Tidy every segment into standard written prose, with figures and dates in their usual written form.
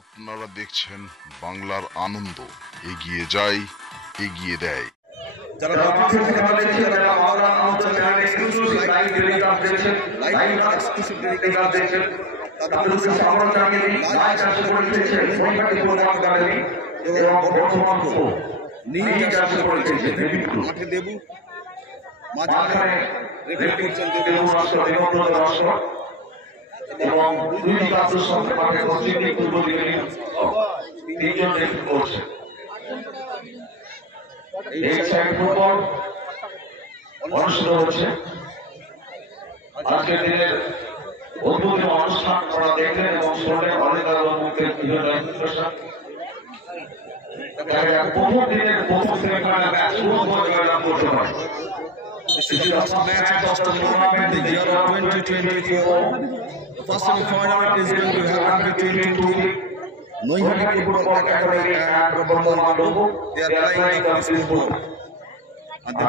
আপনারা দেখছেন বাংলার আনন্দ, এগিয়ে যায়, এগিয়ে দেয়। যারা বাংলার আনন্দ চ্যানেলে এক্সক্লুসিভ লাইভ টেলিকাস্ট দেখছেন, লাইভ এক্সক্লুসিভ টেলিকাস্ট দেখছেন, তাদের উদ্দেশ্যে আমরা জানিয়ে দিই, লাইভ চাষে পরিচয়েছে মহিলাকে প্রমাণ করেনি এবং বর্তমান তো নীল চাষে পরিচয়েছে মাঠে দেবু মাঝখানে রেফারি করছেন দেবু রাষ্ট্র নিমন্ত্রিত রাষ্ট্র এবং দুই কাজের সঙ্গে মাঠে পশ্চিম পূর্ব দিকে তিনজন রেফারি করছে। এই সাইড ফুটবল অনুষ্ঠিত হচ্ছে। আজকের দিনের অদ্ভুত অনুষ্ঠান করা দেখলেন এবং শুনলেন অনেকের মুখের বিভিন্ন ইনফরমেশন। প্রথম দিনের প্রথম সেমিফাইনাল ম্যাচ জয়লাভ করতে পারে। This is the last match of the tournament in the year of 2024. The first semi-final is going to happen between two Noihari Football Academy and Bardhaman Lobo. They are playing the scoreboard. And the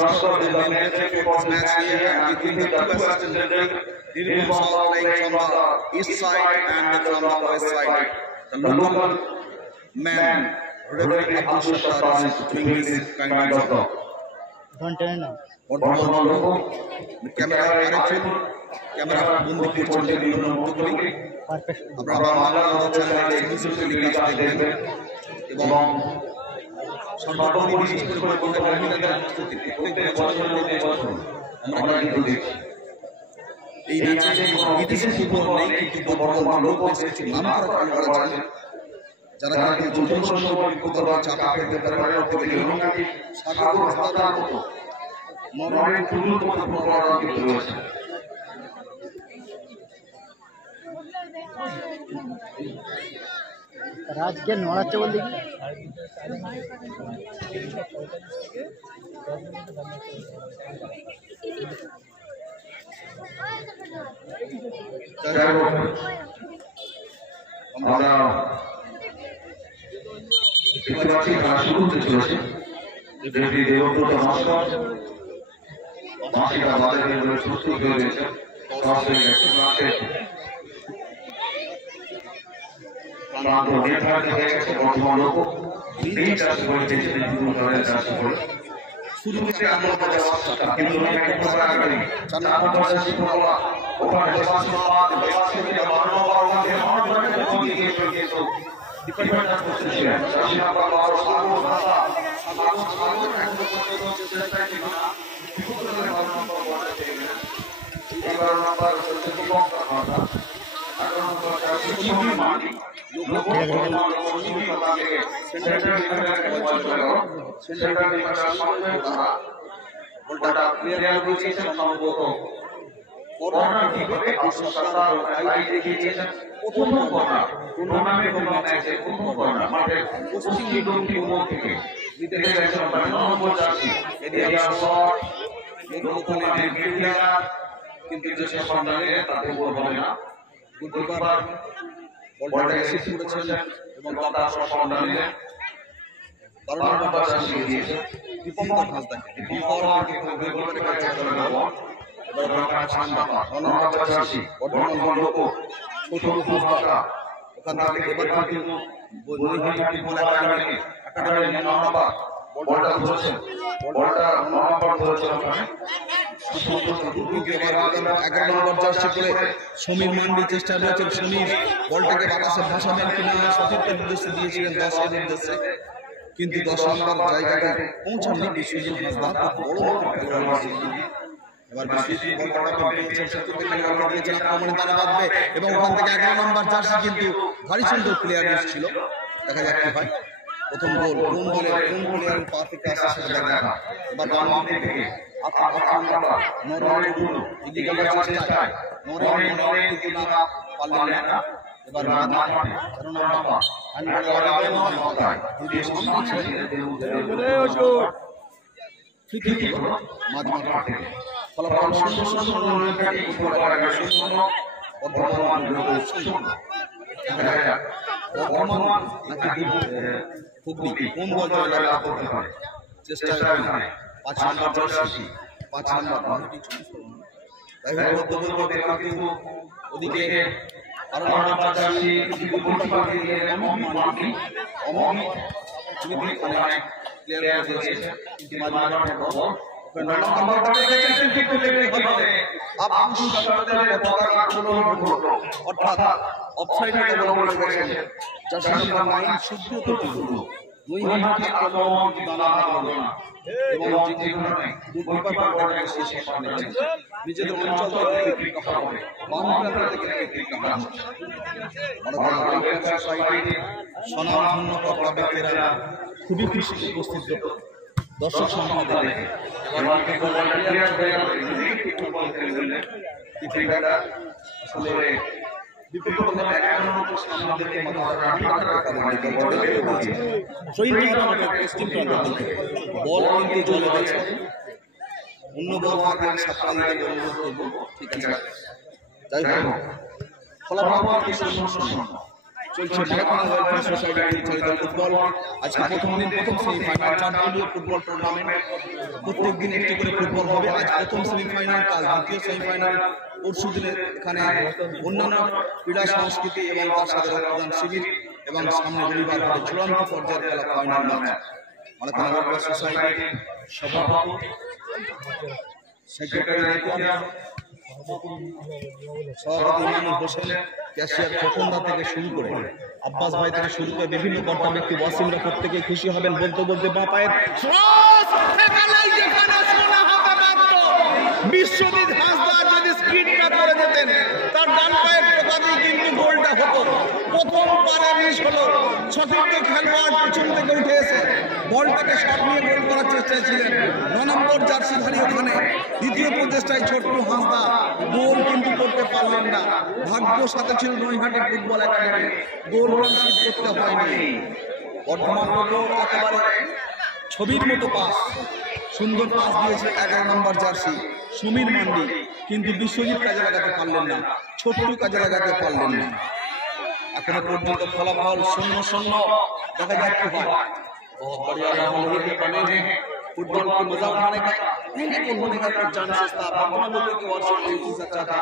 Nashkar is the main referee for this match here, and we think the two assistant referees are playing from the east side and from the west side. The local man, Reverend Abdul Shattad, is doing this kind of job. বর্তমান লোক camera আরেকজন camera বন্ধ করছেন বিভিন্ন মুহূর্তগুলি আপনারা বাংলা চ্যানেলে exclusive telecast দেখবেন এবং সর্বোপরি বিশেষ করে বলতে পারি মহিলাদের উপস্থিতি প্রত্যেক বছর আমরা কিন্তু দেখি এই ম্যাচে বিদেশি ফুটবল নেই, কিন্তু বর্তমান লোক কিছু নাম করা খেলোয়াড় আছেন যারা কিন্তু যথেষ্ট সময় বিপদে চাপা খেলতে পারে। সাগর হাসপাতাল মতো মনের টুলুর মতো প্রবণতা কিন্তু রয়েছে। রাজকে নড়াচ্ছে বল দেখি আমরা দেখতে পাচ্ছি খেলা শুরু হতে চলেছে। দেবব্রত নস্কর মাসিকা বাজারে প্রস্তুত হয়ে রয়েছে। প্রান্ত নির্ধারিত হয়ে গেছে। বর্তমান লোক নীল চাষ করে বিভিন্ন ধরনের চাষ করে শুরু হচ্ছে কিন্তু কিন্তু যে সন্ধানে তাতে হবে না। বুধবার বলটা এসে পড়েছেন এবং তার সন্ধানে 12 নম্বর জার্সি দিয়েছে দীপঙ্কর হাসদাকে। দীপঙ্কর কাছে চলে গেল এবার ঠান্ডা 9 নম্বর জার্সি বর্তমান লোক ছোট ফুটবলটা ওখান থেকে এবার কিন্তু বইহিটি ফুটবল একাডেমি 9 নম্বর বলটা ধরেছেন। বলটা 9 নম্বর ধরেছেন ওখানে 11 নম্বর জার্সি পরে সমীর মান্ডি চেষ্টা রয়েছেন। সমীর বলটাকে বাতাসে ভাসাবেন কিনা সতীর্থের উদ্দেশ্যে দিয়েছিলেন 10 এর উদ্দেশ্যে, কিন্তু 10 নম্বর জায়গাতে পৌঁছাননি বিশ্বজিৎ হাসদা। বড় খেলোয়াড় এবার বিশ্বজিৎ বলটা পেয়েছেন, সতীর্থের খেলোয়াড় দিয়েছেন আক্রমণে তারা বাঁধবে এবং ওখান থেকে 11 নম্বর জার্সি কিন্তু ভারী সুন্দর প্লেয়ার এসেছিল। দেখা যাক কি হয়। প্রথম গোল কোন দলের কোন প্লেয়ারের পা থেকে আসছে সেটা দেখা। এবার বাম দিক থেকে এবার কোন দল জয়লাভ করতে পারে চেষ্টা 5 নম্বর জার্সি 5 নম্বর। তাই হোক কিন্তু ওদিকে আর নম্বর জার্সি ফুটবল দিয়ে অমনি অনেক প্লেয়ার রয়েছে কিন্তু মাঝমাঠে বল নম্বর গেছেন কিন্তু লেগে আব্দুল সাত্তারের পতাকা উত্তোলন হলো অর্থাৎ অফসাইডে বল গেছেন জার্সি নাম্বার 9 শুদ্ধ করতে দুই হাতে আক্রমণ দানা হলো না এবং যেখানে দুইবার পাল্টা শেষ পানে নিজেদের অঞ্চল থেকে ক্লিক করা হবে বাউন্ডারি থেকে ক্লিক করা হবে আমাদের সোসাইটি সনামধন্য কর্তা ব্যক্তিরা খুবই খুশি উপস্থিত দর্শক সংখ্যা দেখে এবং আসলে বল কিন্তু চলে গেছে অন্য বল সাপ্লাই দিতে বলবো ঠিক আছে যাই হোক ফলাফল চলছে ঢাকা ওয়েলফেয়ার সোসাইটি পরিচালিত ফুটবল আজকে প্রথম সেমিফাইনাল চারদলীয় ফুটবল টুর্নামেন্ট প্রত্যেক দিন একটি করে ফুটবল হবে আজ প্রথম সেমিফাইনাল কাল দ্বিতীয় সেমিফাইনাল পরশু দিনে এখানে অন্যান্য ক্রীড়া সংস্কৃতি এবং তার সাথে রক্তদান শিবির এবং সামনে রবিবার হবে চূড়ান্ত পর্যায়ের খেলা ফাইনাল ম্যাচ মালাকানা ওয়েলফেয়ার সোসাইটির সভাপতি সেক্রেটারি সভাপতি ইমানুল হোসেন ক্যাশিয়ার খোকনদা থেকে শুরু করে আব্বাস ভাই থেকে শুরু করে বিভিন্ন কর্তা ব্যক্তি ওয়াসিমরা প্রত্যেকে খুশি হবেন বলতে বলতে বাঁ পায়ের বিশ্বজিৎ হাঁসদা যদি স্পিডটা করে যেতেন তার ডান পায়ের টোকাতেই কিন্তু গোলটা হতো প্রথম পারে মিস হলো সঠিক খেলোয়াড় পিছন থেকে উঠে এসে বলটাকে শট নিয়ে গোল করার চেষ্টায় ছিলেন 9 নম্বর জার্সিধারী ওখানে দ্বিতীয় প্রচেষ্টায় ছোট্ট হাঁসদা গোল কিন্তু করতে পারলেন না ভাগ্য সাথে ছিল নৈহাটি ফুটবল একাডেমি গোল রান করতে হয়নি বর্ধমান লোক একেবারে ছবির মতো পাস সুন্দর পাস দিয়েছে 11 নম্বর জার্সি সুমির মান্ডি কিন্তু বিশ্বজিৎ কাজে লাগাতে পারলেন না ছোট্ট কাজে লাগাতে পারলেন না এখনো পর্যন্ত ফলাফল 0-0 দেখা যাক কি হয় बहुत बढ़िया रहा है बने हैं फुटबॉल की मजा उठाने का होने का कुछ चांसेस था वर्तमान लोगों की ओर से ये चीज अच्छा था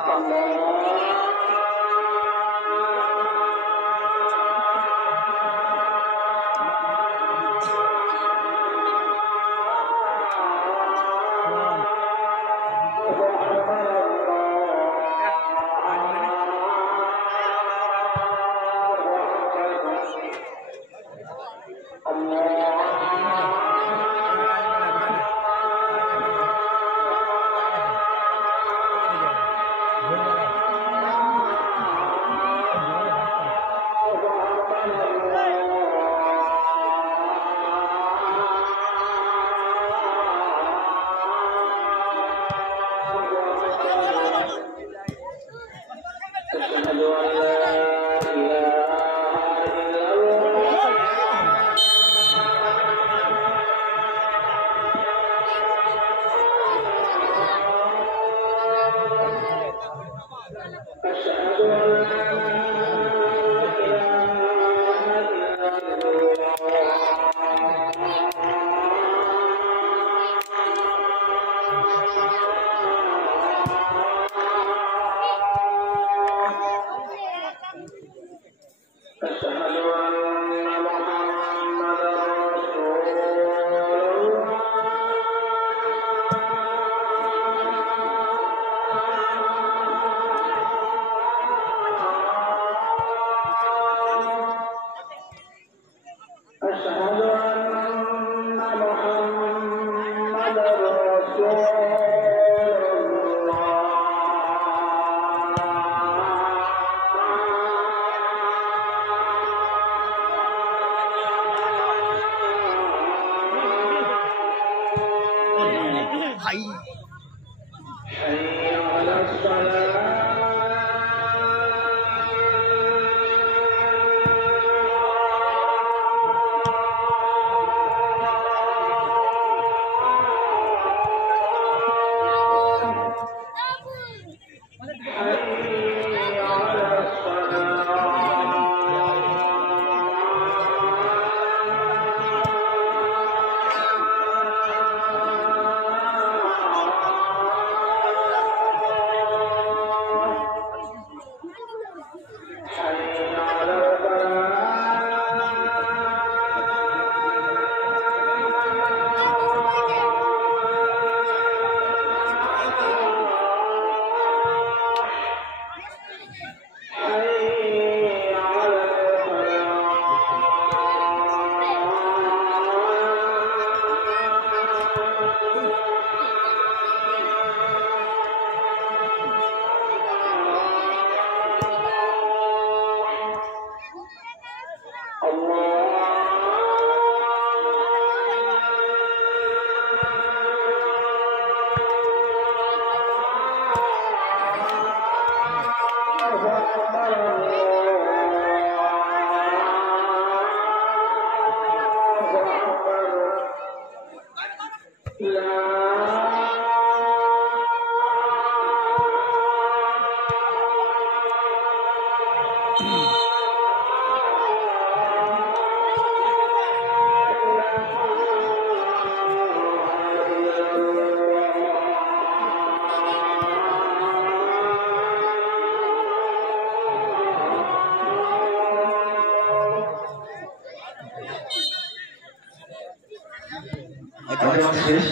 শেষ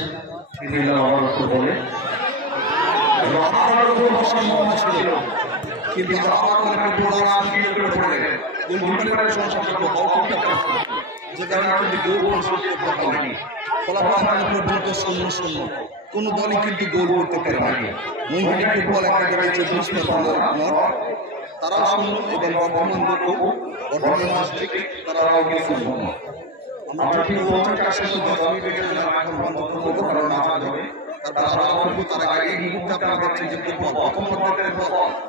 ফিরলাম আমার বলে এবং আবারও গোল সম্ভাবনা ছিল কিন্তু আবার গোলার গোলকিপারের সমস্যা যে কারণে কিন্তু গোল শোধ করতে পারেনি। ফলাফল এখনো পর্যন্ত 0-0, কোনো দলই কিন্তু গোল করতে পারে না। নৈহাটি ফুটবল একাডেমি 24 নর্থ তারাও 0 এবং বর্ধমান ডিস্ট্রিক্ট তারাও 0। আমরা ঠিক 10 মিনিটের এখন বন্ধ করবো কারণ মাঝ হবে। তারপর আবার করবো তার আগে এই মুহূর্তে আপনারা দেখছেন যে ফুটবল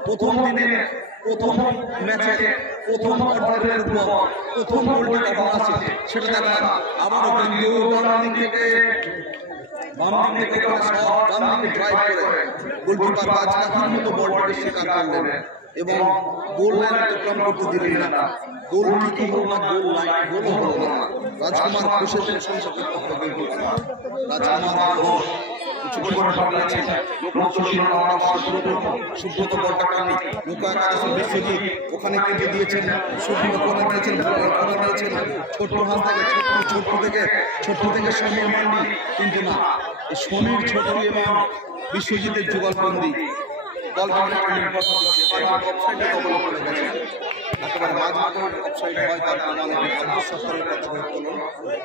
প্রথম দিনের প্রথম ম্যাচে প্রথম অর্ধের ফুটবল প্রথম গোলটি কখন আছে সেটা দেখা আবারও কিন্তু বাম দিক থেকে ডান দিকে ড্রাইভ করে গোলকিপার বাজকাঠির মতো বলটিকে শিকার করলেন এবং গোল লাইন অতিক্রম করতে দিলেন না। গোল কি হলো না, গোল লাইন গোল হলো না। রাজকুমার ঘোষের প্রশংসা করতে হবে। রাজকুমার ঘোষ কিছু করে পাঠিয়েছেন সুব্রত বলটাকানি নৌকা একাদশের বিশ্বজিৎ ওখানে কেটে দিয়েছেন। সুব্রত কোনা দিয়েছেন, ছোট্ট হাত থেকে ছোট্ট থেকে সমীর মান্ডি, কিন্তু না সমীর ছোট্ট এবং বিশ্বজিতের যুগলবন্দি একেবারে মাঝ মাঠে অফসাইড হয় তার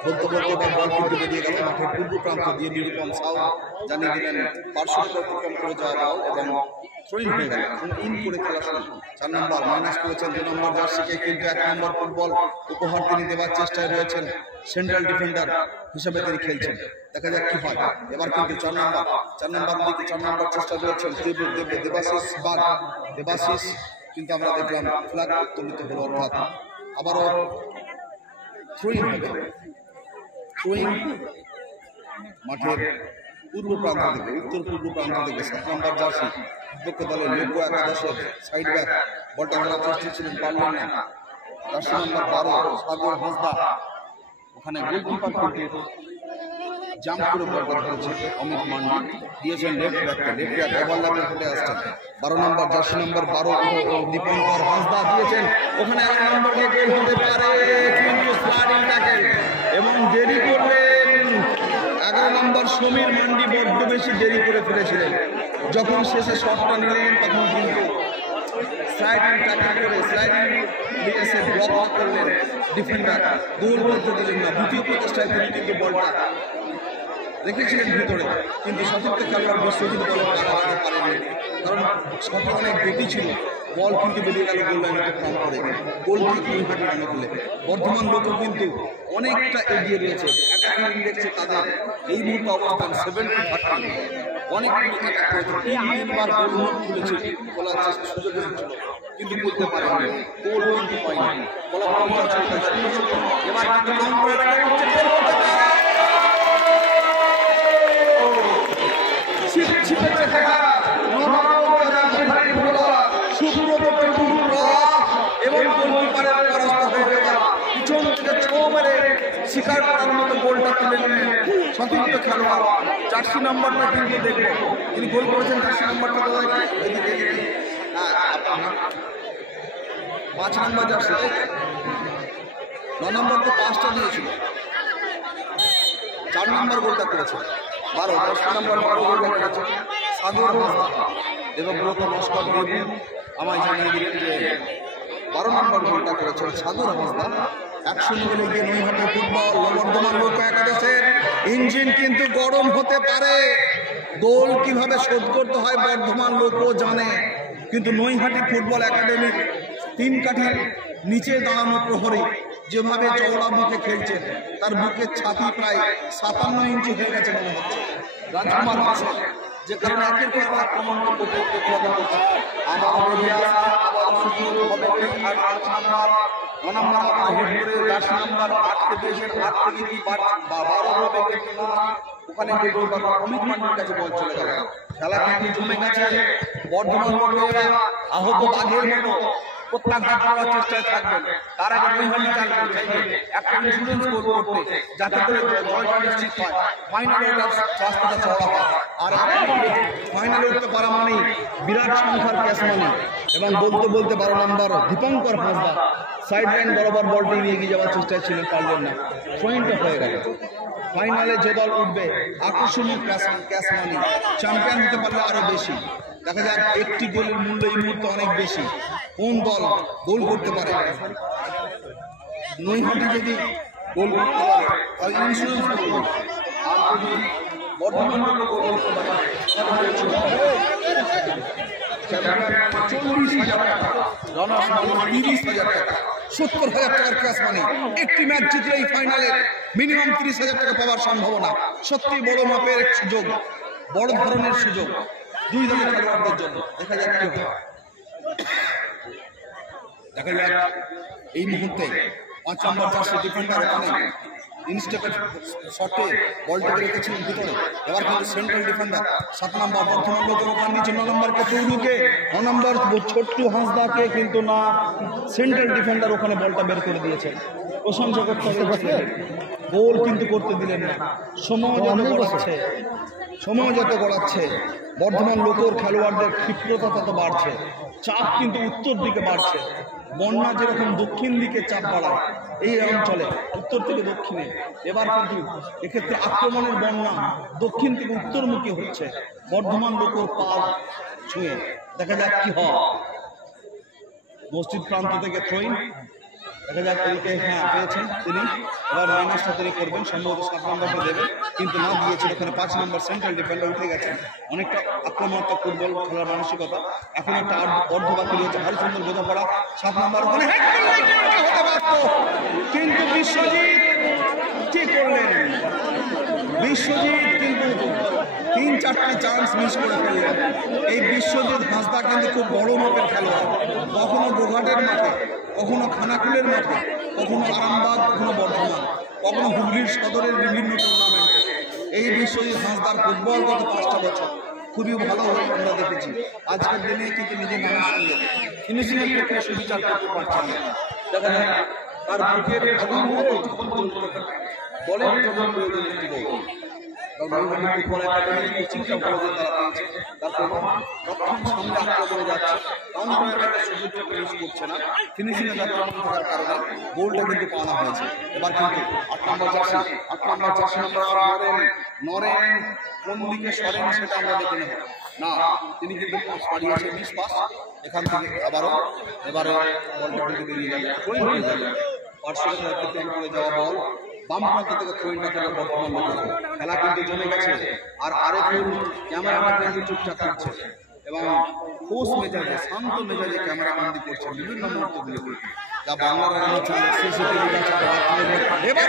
বলতে বল কিন্তু বেরিয়ে গেল মাঠের পূর্ব প্রান্ত দিয়ে নিরুপম সাউ জানিয়ে দিলেন পার্শ্বকে অতিক্রম করে যাওয়া বল এবং থ্রোইং হয়ে গেল ইন করে খেলা শুরু। 4 নম্বর মাইনাস করেছেন 2 নম্বর জার্সিকে, কিন্তু 1 নম্বর ফুটবল উপহার তিনি দেওয়ার চেষ্টায় রয়েছেন। সেন্ট্রাল ডিফেন্ডার হিসেবে তিনি খেলছেন, দেখা যাক কি হয়। এবার কিন্তু 4 নম্বর চেষ্টা রয়েছেন দেবাশিস কিন্তু আমরা দেখলাম ফ্ল্যাগ উত্তোলিত হলো, অর্থাৎ আবারও থ্রোইং হবে। থ্রোইং মাঠের পূর্ব প্রান্ত থেকে উত্তর পূর্ব প্রান্ত থেকে 7 নম্বর জার্সি বিপক্ষ দলের লোক একাদশের সাইড ব্যাক বলটা খেলার চেষ্টা ছিলেন, পারলেন না। জার্সি নম্বর 12 সাগর হাঁসদা ওখানে গোলকিপার কিন্তু জাম্প করে বলটা ধরেছে। অমিত মান্ডি দিয়েছেন লেফট ব্যাক ওভারল্যাপে ফুটে আসছেন। 12 নম্বর জার্সি নম্বর 12 দীপঙ্কর হাঁসদা দিয়েছেন ওখানে 1 নম্বরকে গোল হতে পারে, কিন্তু স্লাইডিং ট্যাকেল এবং দেরি করলেন 11 নম্বর সমীর মান্ডি বড্ড বেশি দেরি করে ফেলেছিলেন। যখন শেষে শটটা নিলেন তখন কিন্তু স্লাইডিং ট্যাকেল করে স্লাইডিং এসে ব্লক করলেন ডিফেন্ডার, গোল করতে দিলেন না। দ্বিতীয় প্রচেষ্টায় তিনি কিন্তু বলটা রেখেছিলেন ভিতরে, কিন্তু সতীর্থ খেলোয়াড় বিশ্বজিৎ বলে বাড়াতে পারেননি, কারণ শটে অনেক গতি ছিল। বল কিন্তু বেরিয়ে গেল গোল লাইন অতিক্রম করে, গোল কিক রানে তুলে। বর্ধমান লোক কিন্তু অনেকটা এগিয়ে রয়েছে, একাডেমি দেখছে তাদের এই মুহূর্তে অবস্থান 70-30 অনেকগুলো একা করেছে, 3-3 বার গোল তুলেছে, বলার সুযোগ ছিল কিন্তু করতে পারেনি, গোল কিন্তু পায়নি। ফলাফল এবার কিন্তু কম করে রাখা হচ্ছে, গোল করতে পারে ছিপেছে থাকা এবং গোলকিপারের পরাস্ত হয়ে যাওয়া পিছন থেকে ছো মেরে শিকার করার মতো গোলটা তুলে নিলেন সতীর্থ খেলোয়াড়। জার্সি নাম্বারটা কিন্তু দেখবো তিনি গোল করেছেন। জার্সি নাম্বারটা এদিকে 5 নম্বর জার্সি, 9 নম্বর তো 5টা দিয়েছিল, 4 নম্বর গোলটা করেছে। 10 নম্বর 12 গোলটা করেছে সাগর হাঁসদা। দেবব্রত নস্কর দেবী আমায় জানিয়ে দিলেন যে 12 নম্বর গোলটা করেছেন সাগর হাঁসদা। 1-0 গোলে গিয়ে নৈহাটি ফুটবল বর্ধমান লোক একাদশের ইঞ্জিন কিন্তু গরম হতে পারে। গোল কিভাবে শোধ করতে হয় বর্ধমান লোকও জানে, কিন্তু নৈহাটি ফুটবল একাডেমির 3 কাঠির নিচে দাঁড়ানো প্রহরী যেভাবে চওড়া বুকে খেলছেন, তার বুকের ছাতি প্রায় 57 ইঞ্চি হয়ে গেছে মনে হচ্ছে। রাজকুমার হাসেন যে কারণে একের পর আক্রমণ করতে ওখানে অমিত মান্ডির কাছে বল চলে গেল। খেলা কিন্তু জমে গেছে, বর্ধমান আহত বাঘের মতো প্রত্যাঘাত করার চেষ্টায় থাকবেন। তার আগে নৈহাটি চাইবে একটা ইন্স্যুরেন্স করতে যাতে করে জয়টা নিশ্চিত হয়, ফাইনালে রাস্তাটা চওড়া হয়। আর ফাইনালে উঠতে পারা মানেই বিরাট সংখ্যার ক্যাশ মানি। এবং বলতে 12 নম্বর দীপঙ্কর হাঁসদা সাইড লাইন বরাবর বলটি নিয়ে এগিয়ে যাওয়ার চেষ্টায় ছিলেন, পারলেন না, পয়েন্টটা হয়ে গেল। ফাইনালে যে দল উঠবে আকর্ষণীয় ক্যাশ মানি, চ্যাম্পিয়ন হতে পারলে আরো বেশি। দেখা যাক একটি গোলের মূল্য এই মুহূর্তে অনেক বেশি, কোন দল গোল করতে পারে। নৈহাটি যদি গোল করতে পারে তাহলে ইন্স্যুরেন্স করবে, আর যদি বর্ধমান গোল করতে পারে 40,000 টাকা, রানার্স 30,000 টাকা, 70,000 টাকার ক্যাশ মানি। একটি ম্যাচ জিতলেই ফাইনালে মিনিমাম 30,000 টাকা পাওয়ার সম্ভাবনা। সত্যি বড় মাপের সুযোগ, বড় ধরনের সুযোগ দুই দলের খেলোয়াড়দের জন্য। দেখা যাক কি হয়, দেখা যাক। এই মুহূর্তে 5 নম্বর জার্সি ডিফেন্ডার ওখানে ইনস্টেপের শটে বলটাকে রেখেছিলেন ভিতরে। এবার কিন্তু সেন্ট্রাল ডিফেন্ডার 7 নম্বর বর্ধমান লোকের ওখানে নিচে 9 নম্বরকে তৌরুকে, 9 নম্বর ছোট্টু হাঁসদাকে কিন্তু না, সেন্ট্রাল ডিফেন্ডার ওখানে বলটা বের করে দিয়েছে। প্রশংসা করতে হবে, গোল কিন্তু করতে দিলেন না। সময় যত গড়াচ্ছে বর্ধমান লোকের খেলোয়াড়দের ক্ষিপ্রতা তত বাড়ছে, চাপ কিন্তু উত্তর দিকে বাড়ছে। বন্যা যেরকম দক্ষিণ দিকে চাপ বাড়ায় এই অঞ্চলে উত্তর থেকে দক্ষিণে, এবার কিন্তু এক্ষেত্রে আক্রমণের বন্যা দক্ষিণ থেকে উত্তরমুখী হচ্ছে বর্ধমান লোকের পা ছুঁয়ে। দেখা যাক কি হয়। মসজিদ প্রান্ত থেকে থ্রোইং, দেখা যাক এদিকে, হ্যাঁ পেয়েছেন তিনি। এবার মাইনাসটা তিনি করবেন, সম্ভবত 7 নম্বরটা দেবেন, কিন্তু না দিয়েছেন। ওখানে 5 নম্বর সেন্ট্রাল ডিফেন্ডার উঠে গেছেন। অনেকটা আক্রমণাত্মক ফুটবল খেলার মানসিকতা। এখন একটা অর্ধ বাকি রয়েছে, ভারী সুন্দর বোঝা পড়া। 7 নম্বর ওখানে কিন্তু বিশ্বজিৎ কি করলেন? বিশ্বজিৎ কিন্তু 3-4টি চান্স মিস করে ফেললেন। এই বিশ্বজিৎ হাঁসদা কিন্তু খুব বড় মাপের খেলোয়াড়, কখনো গোঘাটের মাঠে, কখনো খানাকুলের মাঠে, কখনো আরামবাগ, কখনো বর্ধমান, কখনো হুগলির সদরের বিভিন্ন টুর্নামেন্টে। এই বিশ্বজিৎ হাঁসদার ফুটবল গত 5টা বছর খুবই ভালো হয়ে আমরা দেখেছি। আজকের দিনে কিন্তু নিজের নামের সঙ্গে ফিনিশিংয়ের ক্ষেত্রে সুবিচার করতে পারছেন না। দেখা যায় তার বুকের বলের জন্য প্রয়োজন একটি গোল। গোলটা কিন্তু পাওয়া হয়েছে। এবার কিন্তু 8 নম্বর জার্সি নরেন কোন দিকে সরেন সেটা আমরা দেখে নেব না। তিনি কিন্তু পাস পাড়িয়েছেন, মিস পাস। এখান থেকে এবারে বলটা কিন্তু বেরিয়ে যাবে, পার্শ্বরে যাওয়া বল বাম প্রান্ত থেকে থ্রোইনটা খেলা বর্তমান লোকের খেলা কিন্তু জমে গেছে। আর আরেফুল ক্যামেরাম্যান কিন্তু চুপচাপ থাকছে এবং খোশ মেজাজে, শান্ত মেজাজে ক্যামেরাবন্দি করছেন বিভিন্ন মুহূর্তগুলো, যা বাংলার এবার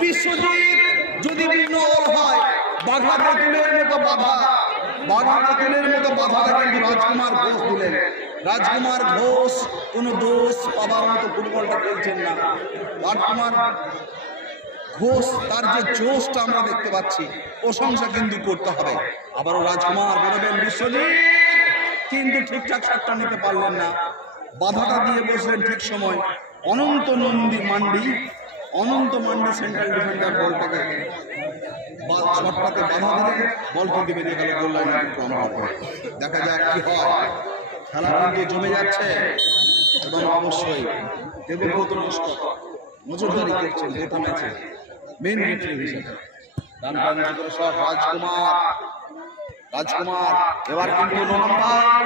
বিশ্বজিৎ যদি বিনল হয়, বাঘা তেঁতুলের মতো বাধা কিন্তু রাজকুমার ঘোষ দিলেন। রাজকুমার ঘোষ কোনো দোষ পাবার মতো ফুটবলটা খেলছেন না। রাজকুমার ঘোষ তার যে জোশটা আমরা দেখতে পাচ্ছি, প্রশংসা কিন্তু করতে হবে। আবারও রাজকুমার বেরোবেন, বিশ্বজিৎ কিন্তু ঠিকঠাক শটটা নিতে পারলেন না, বাধাটা দিয়ে বসলেন ঠিক সময়। অনন্ত মান্ডি সেন্ট্রাল ডিফেন্ডার বলটাকে শটটাতে বাধা দিলেন, বল কিন্তু বেরিয়ে গেল গোল লাইনের কম হবে। দেখা যাক কি হয়, খেলা কিন্তু জমে যাচ্ছে এবং অবশ্যই দেবব্রত নজরদারি করছেন গোটা ম্যাচে মেন রেফারি হিসেবে। রাজকুমার এবার কিন্তু 9 নম্বর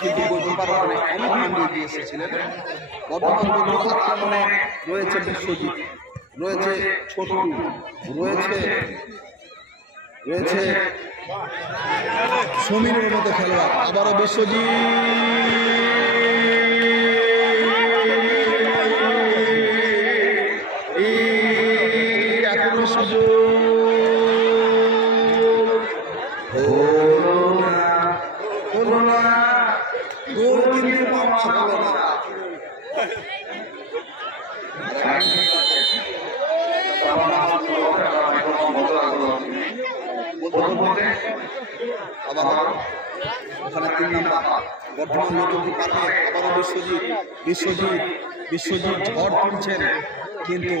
কিন্তু গোলকিপার অমিত মান্ডি দিয়ে এসেছিলেন। বর্তমান আক্রমণে রয়েছে বিশ্বজিৎ, রয়েছে ছোটু, রয়েছে সমীরের মতো খেলোয়াড়। আবারও বিশ্বজিৎ এখনো সুযোগ হলো না, গোল কিন্তু পাওয়া হলো না। আবার ওখানে 3 নম্বর বর্ধমান লোকটি পারবে। আবারও বিশ্বজিৎ ঝড় তুলছেন, কিন্তু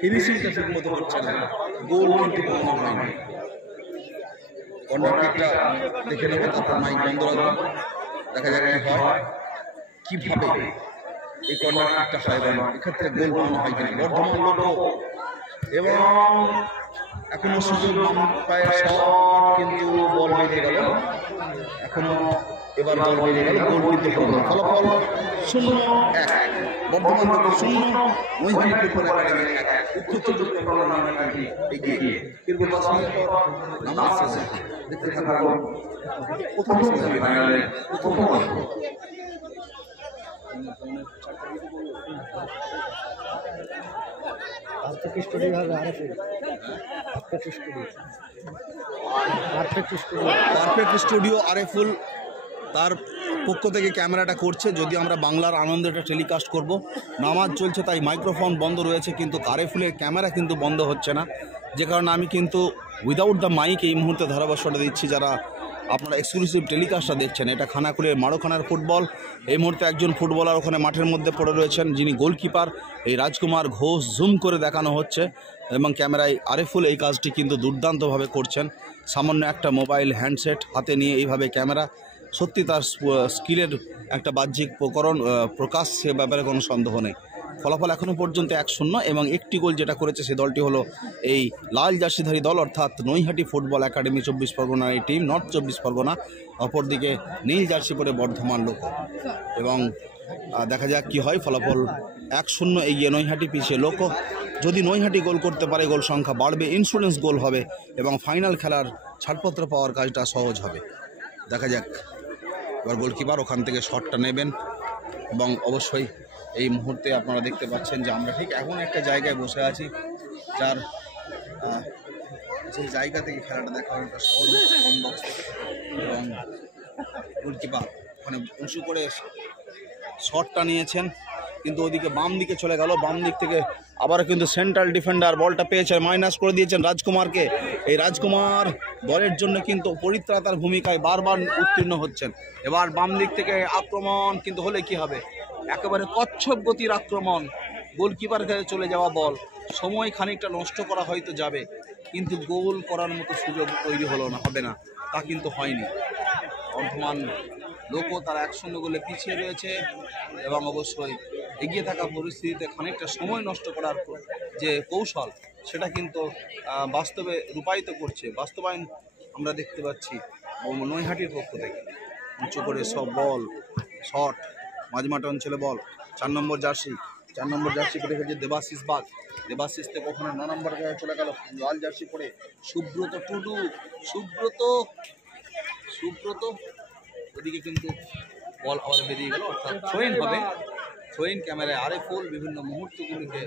ফিনিশিংটা ঠিক মতো হচ্ছে না, গোল কিন্তু পাওয়া হয়নি। কর্নার কিকটা দেখে নেবে, তারপর মাইক বন্ধ রাখবেন। দেখা যাক কি হয়, কিভাবে এই কর্নার কিকটা হয় বা এক্ষেত্রে গোল পানো হয় কিনা বর্ধমান লোক এবং এখনো সুযোগ পায়ে শট কিন্তু বল বেরিয়ে গেল এখনো এবার বল বেরিয়ে গেল গোল কিন্তু হলো না ফলাফল 0-1 বর্ধমান লোক 0 নৈহাটি ফুটবল একাডেমি 1 উত্তর চব্বিশ পরগনা নৈহাটি এগিয়ে দীর্ঘ 10 মিনিট পর নামাজ শেষে দেখতে থাকবো প্রথম সেমিফাইনালে প্রথম পর্ব পারফেক্ট স্টুডিও হবে আরএফএল পারফেক্ট স্টুডিও আরএফএল তার পক্ষ থেকে ক্যামেরাটা করছে যদি আমরা বাংলার আনন্দটা টেলিকাস্ট করব নামাজ চলছে তাই মাইক্রোফোন বন্ধ রয়েছে কিন্তু আরএফএলের ক্যামেরা কিন্তু বন্ধ হচ্ছে না যে কারণে আমি কিন্তু উইদাউট দ্য মাইক এই মুহূর্তে ধারাভাষ্যটা দিচ্ছি যারা আপনারা এক্সক্লুসিভ টেলিকাস্টটা দেখছেন এটা খানাকুলের মারোখানার ফুটবল এই মুহূর্তে একজন ফুটবলার ওখানে মাঠের মধ্যে পড়ে রয়েছেন যিনি গোলকিপার এই রাজকুমার ঘোষ জুম করে দেখানো হচ্ছে এবং ক্যামেরায় আরএফএল এই কাজটি কিন্তু দুর্দান্তভাবে করছেন সামান্য একটা মোবাইল হ্যান্ডসেট হাতে নিয়ে এইভাবে ক্যামেরা সত্যি তার স্কিলের একটা বাহ্যিক প্রকাশ সে ব্যাপারে কোনো সন্দেহ নেই ফলাফল এখনও পর্যন্ত 1-0 এবং একটি গোল যেটা করেছে সে দলটি হলো এই লাল জার্সিধারী দল অর্থাৎ নৈহাটি ফুটবল একাডেমি 24 পরগনার এই টিম নর্থ 24 পরগনা অপরদিকে নীল জার্সি পরে বর্ধমান লোক এবং দেখা যাক কি হয় ফলাফল 1-0 এগিয়ে নৈহাটি পিছিয়ে লোক যদি নৈহাটি গোল করতে পারে গোল সংখ্যা বাড়বে ইন্স্যুরেন্স গোল হবে এবং ফাইনাল খেলার ছাড়পত্র পাওয়ার কাজটা সহজ হবে দেখা যাক এবার গোলকিপার ওখান থেকে শটটা নেবেন এবং অবশ্যই এই মুহূর্তে আপনারা দেখতে পাচ্ছেন যে আমরা ঠিক এমন একটা জায়গায় বসে আছি যার যে জায়গা থেকে খেলাটা দেখা অনেকটা সহজ কম বক্স থেকে এবং গোলকিপার ওখানে উঁচু করে শটটা নিয়েছেন কিন্তু ওদিকে বাম দিকে চলে গেল বাম দিক থেকে আবারও কিন্তু সেন্ট্রাল ডিফেন্ডার বলটা পেয়েছে মাইনাস করে দিয়েছেন রাজকুমারকে এই রাজকুমার দলের জন্য কিন্তু পরিত্রাতার ভূমিকায় বারবার উত্তীর্ণ হচ্ছেন এবার বাম দিক থেকে আক্রমণ কিন্তু হলে কি হবে একেবারে কচ্ছপ গতির আক্রমণ গোলকিপার কাছে চলে যাওয়া বল সময় খানিকটা নষ্ট করা হয়তো যাবে কিন্তু গোল করার মতো সুযোগ তৈরি হবে না তা কিন্তু হয়নি বর্ধমান লোকও তারা 1-0 গোলে পিছিয়ে রয়েছে এবং অবশ্যই এগিয়ে থাকা পরিস্থিতিতে খানিকটা সময় নষ্ট করার যে কৌশল সেটা কিন্তু বাস্তবে রূপায়িত করছে বাস্তবায়ন আমরা দেখতে পাচ্ছি নৈহাটির পক্ষ থেকে উঁচু করে সব বল শট মাঝমাঠ অঞ্চলে বল 4 নম্বর জার্সি করে রেখেছে দেবাশিস বাগ দেবাশিস থেকে ওখানে 9 নম্বর জায়গায় চলে গেল লাল জার্সি পরে সুব্রত টুডু সুব্রত ওদিকে কিন্তু বল আবার বেরিয়ে গেল অর্থাৎ থ্রোইন হবে থ্রোইন ক্যামেরায় আরএফএল বিভিন্ন মুহূর্তগুলিকে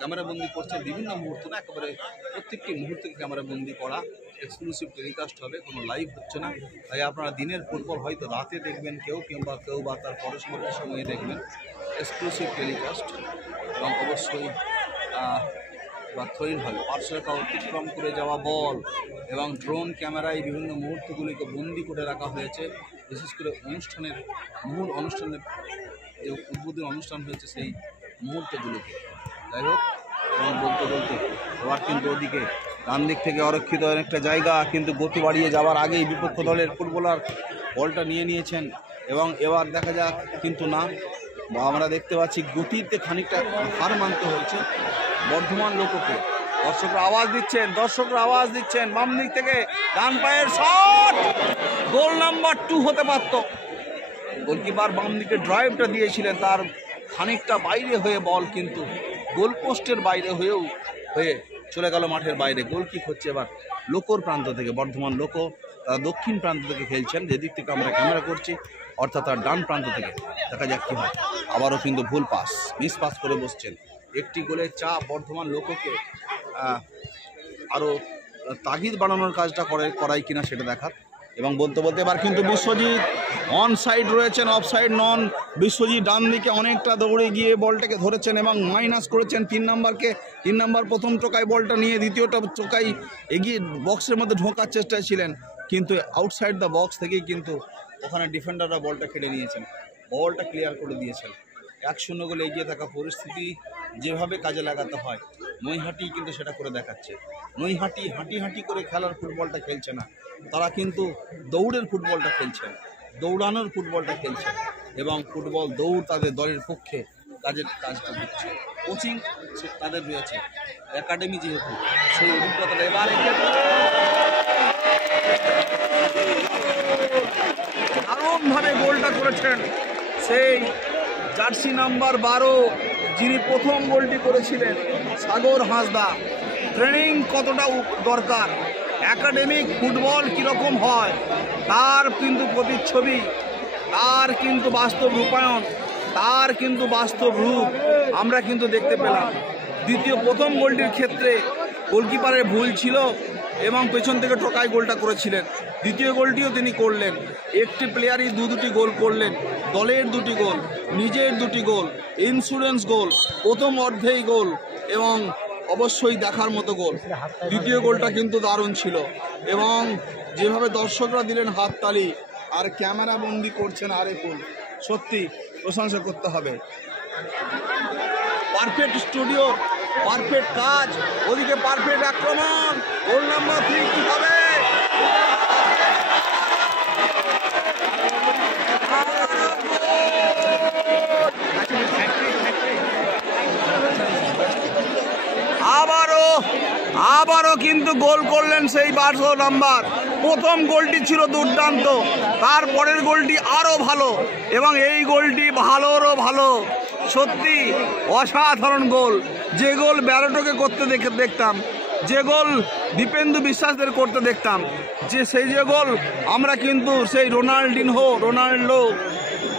ক্যামেরাবন্দি করছে বিভিন্ন মুহূর্ত না একেবারে প্রত্যেকটি মুহূর্তকে ক্যামেরাবন্দি করা এক্সক্লুসিভ টেলিকাস্ট হবে কোনো লাইভ হচ্ছে না তাই আপনারা দিনের ফুটবল হয়তো রাতে দেখবেন কেউ বা তার পরস্পরের সময়ে দেখবেন এক্সক্লুসিভ টেলিকাস্ট এবং অবশ্যই বা থ্রোইন হবে পার্শ্বরেখা অতিক্রম করে যাওয়া বল এবং ড্রোন ক্যামেরায় বিভিন্ন মুহূর্তগুলিকে বন্দি করে রাখা হয়েছে বিশেষ করে অনুষ্ঠানের যে উদ্বোধনী অনুষ্ঠান হয়েছে সেই মুহূর্তগুলিকে যাই হোক এবং বলতে এবার কিন্তু ওদিকে ডান দিক থেকে অরক্ষিত অনেকটা জায়গা কিন্তু গতি বাড়িয়ে যাওয়ার আগেই বিপক্ষ দলের ফুটবলার বলটা নিয়ে নিয়েছেন এবং এবার দেখা যাক কিন্তু না আমরা দেখতে পাচ্ছি গতিতে খানিকটা হার মানতে হয়েছে বর্ধমান লোককে দর্শকরা আওয়াজ দিচ্ছেন বাম দিক থেকে ডান পায়ের শট গোল নাম্বার 2 হতে পারত গোলকিপার বাম দিকে ড্রাইভটা দিয়েছিলেন তার খানিকটা বাইরে হয়ে বল কিন্তু গোলপোস্টের বাইরে হয়ে চলে গেল মাঠের বাইরে গোলকিক হচ্ছে এবার লোকর প্রান্ত থেকে বর্ধমান লোক তারা দক্ষিণ প্রান্ত থেকে খেলছেন যেদিক থেকে আমরা ক্যামেরা করছি অর্থাৎ তার ডান প্রান্ত থেকে দেখা যাক কী হয় আবারও কিন্তু ভুল মিস পাস করে বসছেন একটি গোলের চাপ বর্ধমান লোককে আরও তাগিদ বাড়ানোর কাজটা করাই কিনা সেটা দেখার এবং বলতে এবার কিন্তু বিশ্বজিৎ অন সাইড রয়েছেন অফ সাইড নন বিশ্বজিৎ ডান দিকে অনেকটা দৌড়ে গিয়ে বলটাকে ধরেছেন এবং মাইনাস করেছেন 3 নম্বর প্রথম টোকায় বলটা নিয়ে দ্বিতীয়টা টোকাই এগিয়ে বক্সের মধ্যে ঢোকার চেষ্টায় ছিলেন কিন্তু আউটসাইড দ্য বক্স থেকেই কিন্তু ওখানে ডিফেন্ডাররা বলটা কেটে নিয়েছেন বলটা ক্লিয়ার করে দিয়েছেন 1-0 গোলে এগিয়ে থাকা পরিস্থিতি যেভাবে কাজে লাগাতে হয় নৈহাটি কিন্তু সেটা করে দেখাচ্ছে নৈহাটি হাঁটি করে খেলার ফুটবলটা খেলছে না তারা কিন্তু দৌড়ের ফুটবলটা খেলছেন দৌড়ানোর ফুটবলটা খেলছেন এবং ফুটবল দৌড় তাদের দলের পক্ষে কাজটা দিচ্ছে। কোচিং তাদের রয়েছে, একাডেমি যেহেতু সেই অভিজ্ঞতাটা এবার দারুণভাবে গোলটা করেছেন সেই জার্সি নাম্বার 12 যিনি প্রথম গোলটি করেছিলেন সাগর হাঁসদা। ট্রেনিং কতটা দরকার, একাডেমিক ফুটবল কীরকম হয় তার কিন্তু প্রতিচ্ছবি, তার কিন্তু বাস্তব রূপায়ণ, তার কিন্তু বাস্তব রূপ আমরা কিন্তু দেখতে পেলাম। প্রথম গোলটির ক্ষেত্রে গোলকিপারের ভুল ছিল এবং পেছন থেকে টোকাই গোলটা করেছিলেন। দ্বিতীয় গোলটিও তিনি করলেন। একটি প্লেয়ারই দুটি গোল করলেন, দলের দুটি গোল, নিজের দুটি গোল, ইন্স্যুরেন্স গোল, প্রথম অর্ধেই গোল এবং অবশ্যই দেখার মতো গোল। দ্বিতীয় গোলটা কিন্তু দারুণ ছিল এবং যেভাবে দর্শকরা দিলেন হাততালি আর ক্যামেরা বন্দি করছেন আরেফুল, সত্যি প্রশংসা করতে হবে। পারফেক্ট স্টুডিও, পারফেক্ট কাজ, ওদিকে পারফেক্ট আক্রমণ। গোল নাম্বার 3 কি হবে? আবারও কিন্তু গোল করলেন সেই 12 নাম্বার। প্রথম গোলটি ছিল দুর্দান্ত, তারপরের গোলটি আরও ভালো এবং এই গোলটি ভালোরও ভালো। সত্যি অসাধারণ গোল। যে গোল ব্যারোটোকে করতে দেখতাম, যে গোল দীপেন্দু বিশ্বাসদের করতে দেখতাম, সেই গোল আমরা কিন্তু সেই রোনাল্ডিনহো, রোনাল্ডো,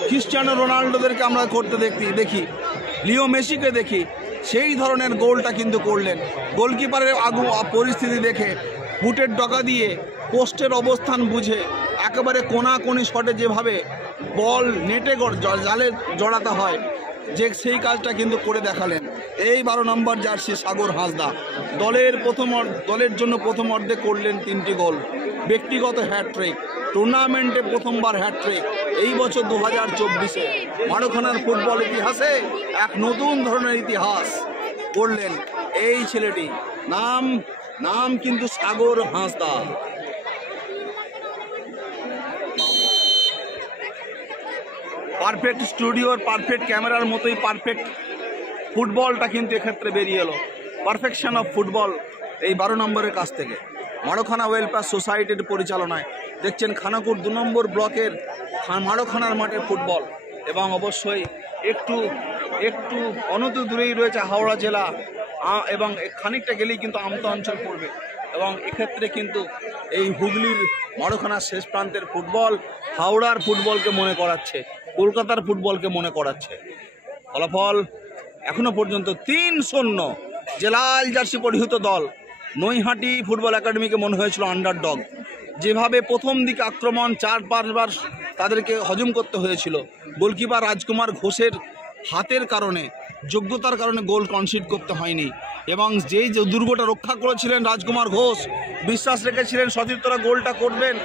ক্রিস্টিয়ানো রোনাল্ডোদেরকে আমরা করতে দেখি, লিও মেসিকে দেখি, সেই ধরনের গোলটা কিন্তু করলেন। গোলকিপারের পরিস্থিতি দেখে বুটের ডগা দিয়ে পোস্টের অবস্থান বুঝে একেবারে কোনাকুনি শটে যেভাবে বল নেটে জালে জড়াতে হয় সেই কাজটা কিন্তু করে দেখালেন এই 12 নম্বর জার্সি সাগর হাঁসদা। দলের জন্য প্রথম অর্ধে করলেন 3টি গোল, ব্যক্তিগত হ্যাটট্রিক, টুর্নামেন্টে প্রথমবার হ্যাটট্রিক। এই বছর 2024-এ মারুখানার ফুটবল ইতিহাসে এক নতুন ধরনের ইতিহাস করলেন এই ছেলেটি। নাম কিন্তু সাগর হাঁসদা। পারফেক্ট স্টুডিওর পারফেক্ট ক্যামেরার মতোই পারফেক্ট ফুটবলটা কিন্তু এক্ষেত্রে বেরিয়ে এলো। পারফেকশন অফ ফুটবল এই 12 নম্বরের কাছ থেকে। মারুখানা ওয়েলফেয়ার সোসাইটির পরিচালনায় দেখছেন খানাকুর 2 নম্বর ব্লকের মারুখানার মাঠের ফুটবল এবং অবশ্যই একটু অনতি দূরেই রয়েছে হাওড়া জেলা এবং খানিকটা গেলেই কিন্তু আমতা অঞ্চল পড়বে এবং এক্ষেত্রে কিন্তু এই হুগলির মারুখানার শেষ প্রান্তের ফুটবল হাওড়ার ফুটবলকে মনে করাচ্ছে, কলকাতার ফুটবলকে মনে করাচ্ছে। ফলাফল এখনো পর্যন্ত 3-0। যে লাল জার্সি পরিহিত দল নৈহাটি ফুটবল একাডেমিকে মনে হয়েছিল আন্ডারডগ। যেভাবে প্রথম দিকে আক্রমণ 4-5 বার তাদেরকে হজম করতে হয়েছিল, গোলকিপার রাজকুমার ঘোষের হাতের কারণে, যোগ্যতার কারণে গোল কনসিড করতে হয়নি এবং যেই যে দুর্গটা রক্ষা করেছিলেন রাজকুমার ঘোষ, বিশ্বাস রেখেছিলেন সতীর্থরা গোলটা করবেন,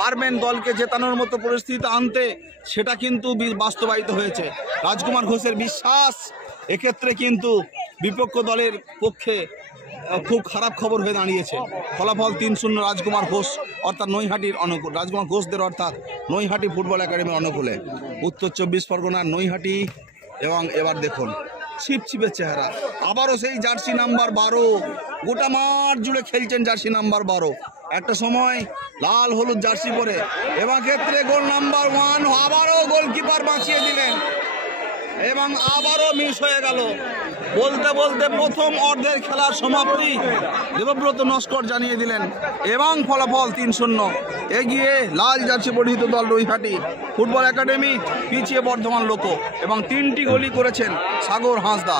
পারবেন দলকে জেতানোর মতো পরিস্থিতি আনতে, সেটা কিন্তু বাস্তবায়িত হয়েছে। রাজকুমার ঘোষের বিশ্বাস এক্ষেত্রে কিন্তু বিপক্ষ দলের পক্ষে খুব খারাপ খবর হয়ে দাঁড়িয়েছে। ফলাফল 3-0 রাজকুমার ঘোষ অর্থাৎ নৈহাটির অনুকূল, রাজকুমার ঘোষদের অর্থাৎ নৈহাটি ফুটবল একাডেমির অনুকূলে। উত্তর 24 পরগনার নৈহাটি এবং এবার দেখুন ছিপছিপের চেহারা। আবারও সেই জার্সি নাম্বার 12 গোটা মাঠ জুড়ে খেলছেন জার্সি নাম্বার 12। একটা সময় লাল হলুদ জার্সি পরে এবং ক্ষেত্রে গোল নাম্বার 1 আবারও গোলকিপার বাঁচিয়ে দিলেন এবং আবারও মিস হয়ে গেল। বলতে বলতে প্রথম অর্ধের খেলার সমাপ্তি দেবব্রত নস্কর জানিয়ে দিলেন এবং ফলাফল 3-0 এগিয়ে লাল জার্সি পরিহিত দল নৈহাটি ফুটবল একাডেমি, পিছিয়ে বর্ধমান লোকো এবং 3টি গোলই করেছেন সাগর হাঁসদা।